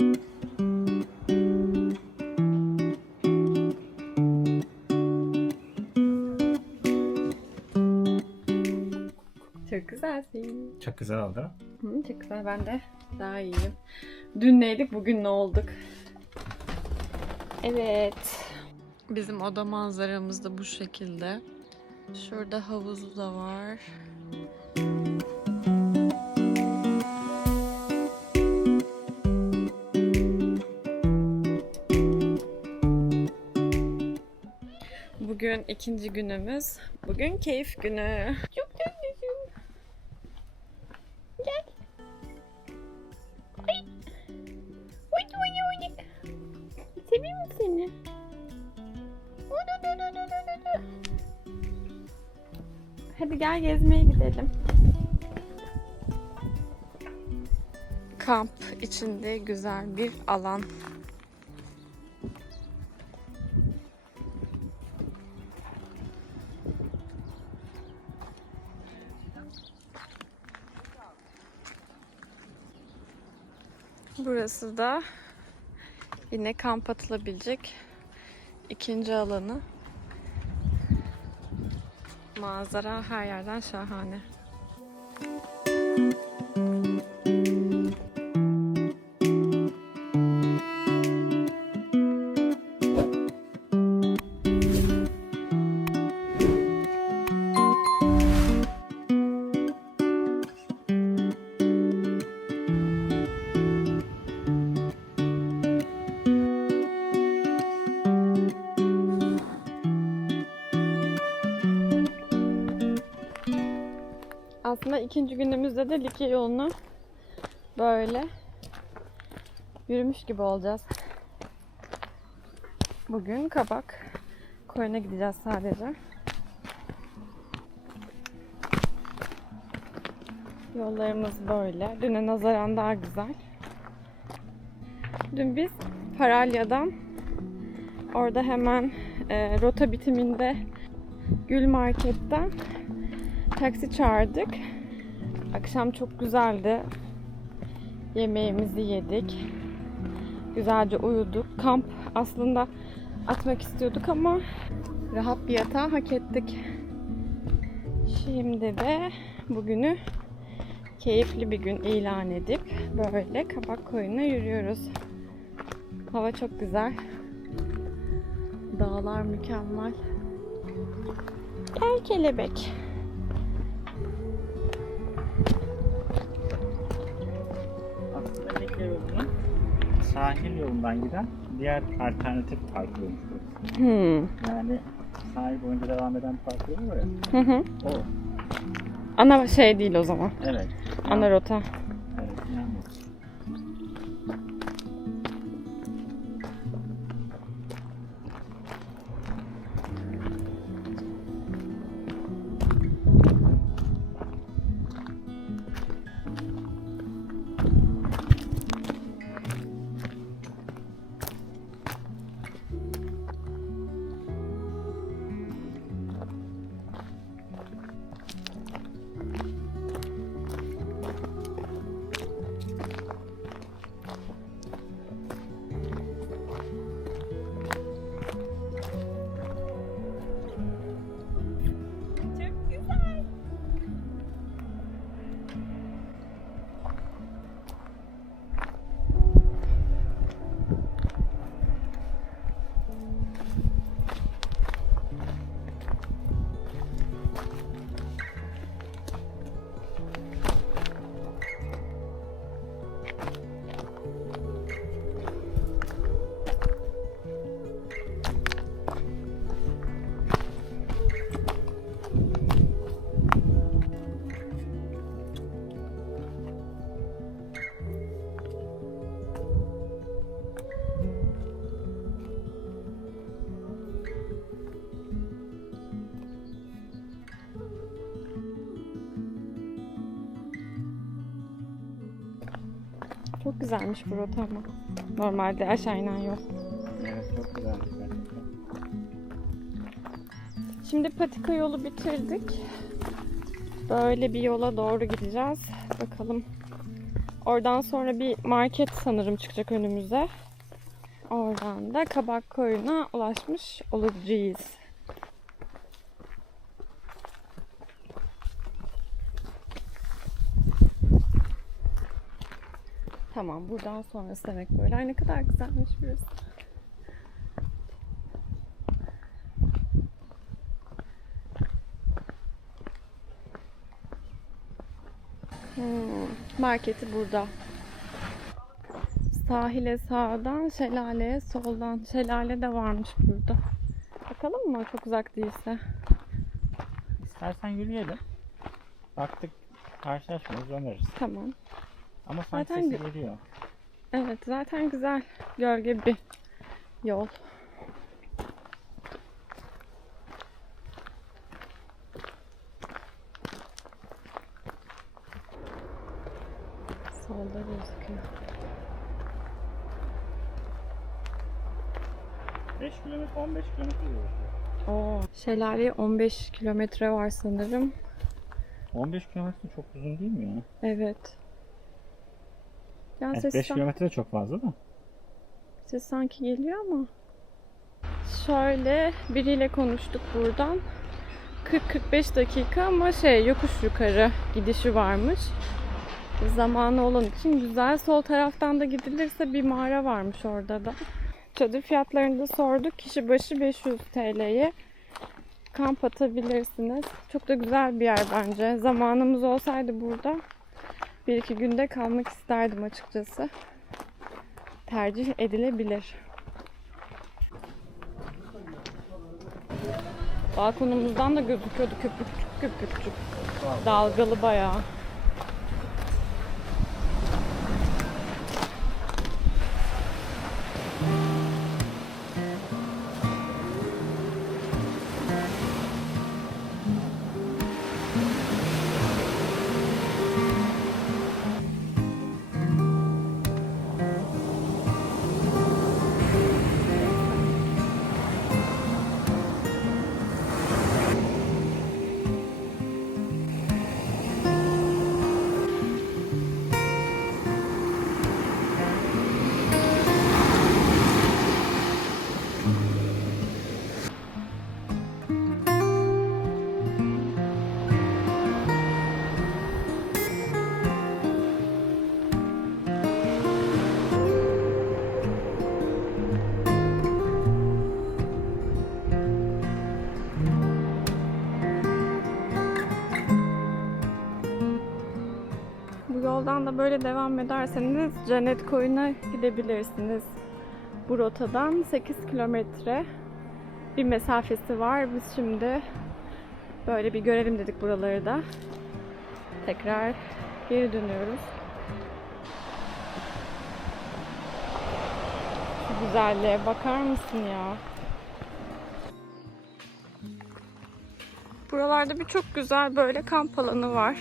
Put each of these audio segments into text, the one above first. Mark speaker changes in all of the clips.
Speaker 1: Çok güzelsin.
Speaker 2: Çok güzel oldu.
Speaker 1: Hı, çok güzel. Ben de daha iyiyim. Dün neydik, bugün ne olduk? Evet. Bizim oda manzaramız da bu şekilde. Şurada havuzu da var. Bugün ikinci günümüz. Bugün keyif günü. Çok tatlısın. Gel. Ay. Oy, oy, oy. Seveyim mi seni? Hadi gel gezmeye gidelim. Kamp içinde güzel bir alan. Burası da yine kamp atılabilecek ikinci alanı. Manzara her yerden şahane. Aslında ikinci günümüzde de Likya yolunu böyle yürümüş gibi olacağız. Bugün Kabak koyuna gideceğiz sadece. Yollarımız böyle. Düne nazaran daha güzel. Dün biz Paralya'dan orada hemen e, rota bitiminde Gül Market'ten taksi çağırdık. Akşam çok güzeldi. Yemeğimizi yedik. Güzelce uyuduk. Kamp aslında atmak istiyorduk ama rahat bir yatağı hak ettik. Şimdi de bugünü keyifli bir gün ilan edip böyle kabak koyuna yürüyoruz. Hava çok güzel. Dağlar mükemmel. Gel kelebek.
Speaker 2: Sahil yolundan giden diğer alternatif park yolmuş burası.
Speaker 1: Hmm.
Speaker 2: Yani sahil boyunca devam eden park yolu var ya.
Speaker 1: Hı hı.
Speaker 2: O.
Speaker 1: Ana şey değil o zaman.
Speaker 2: Evet.
Speaker 1: Ana rota.
Speaker 2: Evet. Yani.
Speaker 1: Çok güzelmiş bu rota ama. Normalde aşağı inen yol.
Speaker 2: Evet çok güzel. gerçekten.
Speaker 1: Şimdi patika yolu bitirdik. Böyle bir yola doğru gideceğiz. Bakalım Oradan sonra bir market sanırım çıkacak önümüze. Oradan da Kabak Koyun'a ulaşmış olacağız. Tamam buradan sonrası demek böyle. Ay ne kadar güzelmiş burası. Hmm, marketi burada. Sahile sağdan, şelaleye soldan. Şelale de varmış burada. Bakalım mı? Çok uzak değilse.
Speaker 2: İstersen yürüyelim. Baktık karşılaşmıyoruz döneriz.
Speaker 1: Tamam.
Speaker 2: Ama sanki
Speaker 1: Zaten
Speaker 2: sesi geliyor.
Speaker 1: Evet zaten güzel. Gölge bir yol. Solda gözüküyor.
Speaker 2: 5 kilometre 15 kilometre.
Speaker 1: Oo, şelaleye 15 kilometre var sanırım.
Speaker 2: 15 kilometre çok uzun değil mi ya?
Speaker 1: Evet. Ya
Speaker 2: Evet,
Speaker 1: ses,
Speaker 2: 5 kilometre de çok fazla da.
Speaker 1: ses sanki geliyor ama. Şöyle biriyle konuştuk buradan. 40-45 dakika ama şey yokuş yukarı gidişi varmış. Zamanı olan için güzel. Sol taraftan da gidilirse bir mağara varmış orada da. Çadır fiyatlarını da sorduk. Kişi başı 500 TL'ye kamp atabilirsiniz. Çok da güzel bir yer bence. Zamanımız olsaydı burada bir iki günde kalmak isterdim açıkçası. Tercih edilebilir. Balkonumuzdan da gözüküyordu köpükçük köpükçük. Dalgalı bayağı. Böyle devam ederseniz Cennet Koyun'a gidebilirsiniz. Bu rotadan 8 kilometre bir mesafesi var. Biz şimdi böyle bir görelim dedik buraları da. Tekrar geri dönüyoruz. Şu güzelliğe bakar mısın ya? Buralarda birçok güzel böyle kamp alanı var.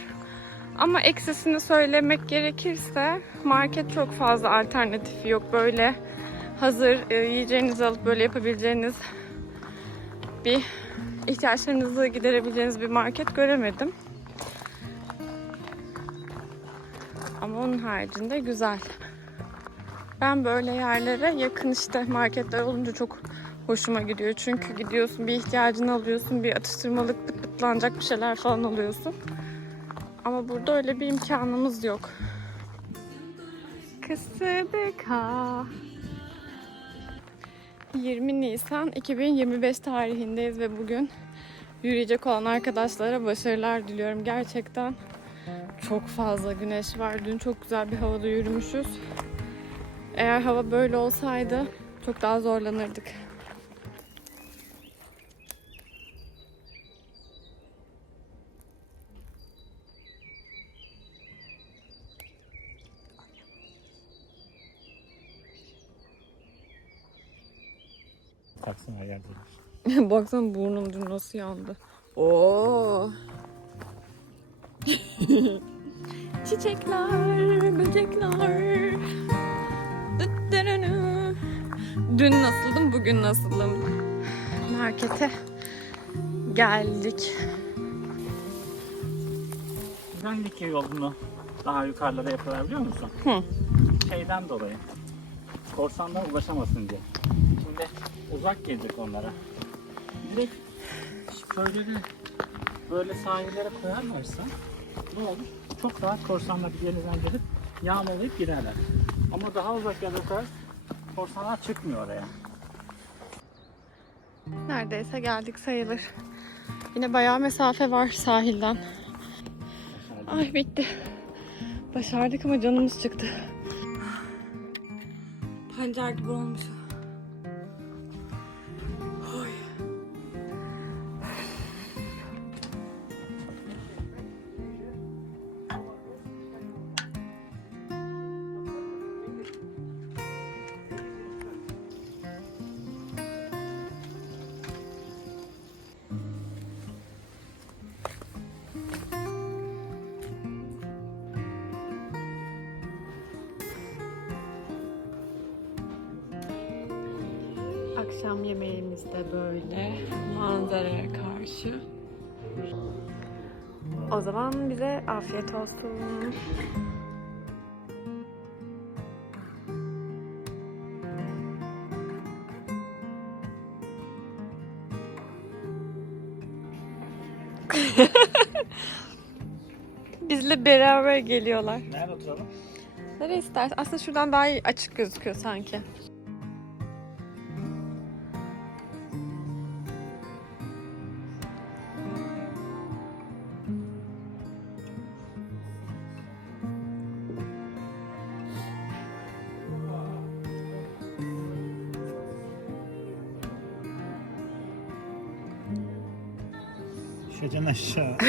Speaker 1: Ama eksisini söylemek gerekirse market çok fazla alternatifi yok. Böyle hazır e, yiyeceğinizi alıp böyle yapabileceğiniz bir ihtiyaçlarınızı giderebileceğiniz bir market göremedim. Ama onun haricinde güzel. Ben böyle yerlere yakın işte marketler olunca çok hoşuma gidiyor. Çünkü gidiyorsun bir ihtiyacını alıyorsun, bir atıştırmalık pıt pıtlanacak bir şeyler falan alıyorsun. Ama burada öyle bir imkanımız yok. Kısıbıka. 20 Nisan 2025 tarihindeyiz ve bugün yürüyecek olan arkadaşlara başarılar diliyorum. Gerçekten çok fazla güneş var. Dün çok güzel bir havada yürümüşüz. Eğer hava böyle olsaydı çok daha zorlanırdık.
Speaker 2: Baksana her yerde.
Speaker 1: Baksana burnum dün nasıl yandı. Oo. Çiçekler, böcekler. Dün nasıldım, bugün nasılım? Markete geldik.
Speaker 2: Güvenlik yolunu daha yukarılara yapıyorlar biliyor musun?
Speaker 1: Hı.
Speaker 2: Şeyden dolayı. Korsanlar ulaşamasın diye. Şimdi uzak gelecek onlara. Direkt şöyle de böyle sahillere koyarlarsa ne olur? Çok rahat korsanlar bir yeniden gelip yağmalayıp giderler. Ama daha uzak yerlere korsanlar çıkmıyor oraya.
Speaker 1: Neredeyse geldik sayılır. Yine bayağı mesafe var sahilden. Ay bitti. Başardık ama canımız çıktı. Pancar gibi olmuş. Akşam yemeğimiz de böyle manzaraya karşı. O zaman bize afiyet olsun. Bizle beraber geliyorlar.
Speaker 2: Nerede oturalım?
Speaker 1: Nereye istersen. Aslında şuradan daha iyi açık gözüküyor sanki.
Speaker 2: Düşeceksin aşağı.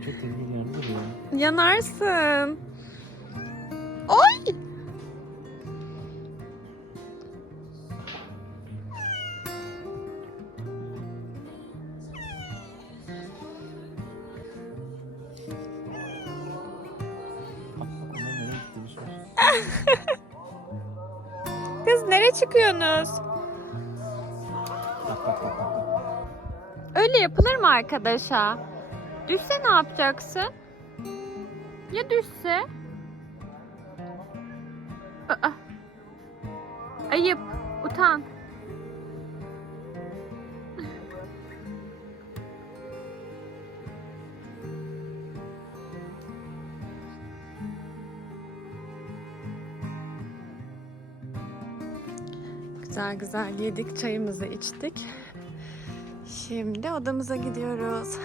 Speaker 2: çok yerde duruyor.
Speaker 1: Yanarsın. Oy! Kız nereye çıkıyorsunuz? Öyle yapılır mı arkadaşa? Düşse ne yapacaksın? Ya düşse? Aa. Ayıp. Utan. Güzel güzel yedik, çayımızı içtik. Şimdi odamıza gidiyoruz.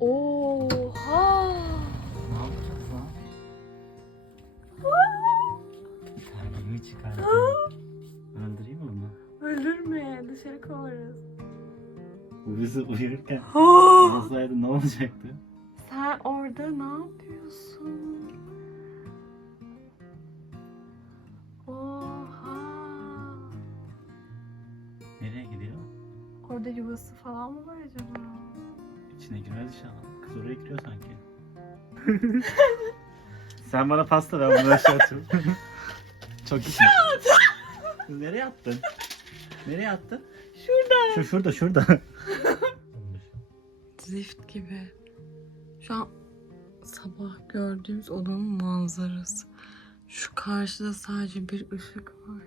Speaker 1: Oha!
Speaker 2: Ne yapacağız lan? Kalbimi çıkardım. Öldüreyim mi onu?
Speaker 1: Öldürme, dışarı kovarız.
Speaker 2: Bu bizi uyurken olsaydı ne olacaktı?
Speaker 1: Orada ne yapıyorsun? Oha!
Speaker 2: Nereye gidiyor?
Speaker 1: Orada yuvası falan mı var acaba?
Speaker 2: İçine girmez inşallah. Kız oraya giriyor sanki. Sen bana pasta ver bunu aşağı atayım. Çok iyi. Nereye attın? Nereye attın?
Speaker 1: Şurada.
Speaker 2: Şu şurada şurada.
Speaker 1: Drift gibi. Şu an sabah gördüğümüz odanın manzarası. Şu karşıda sadece bir ışık var.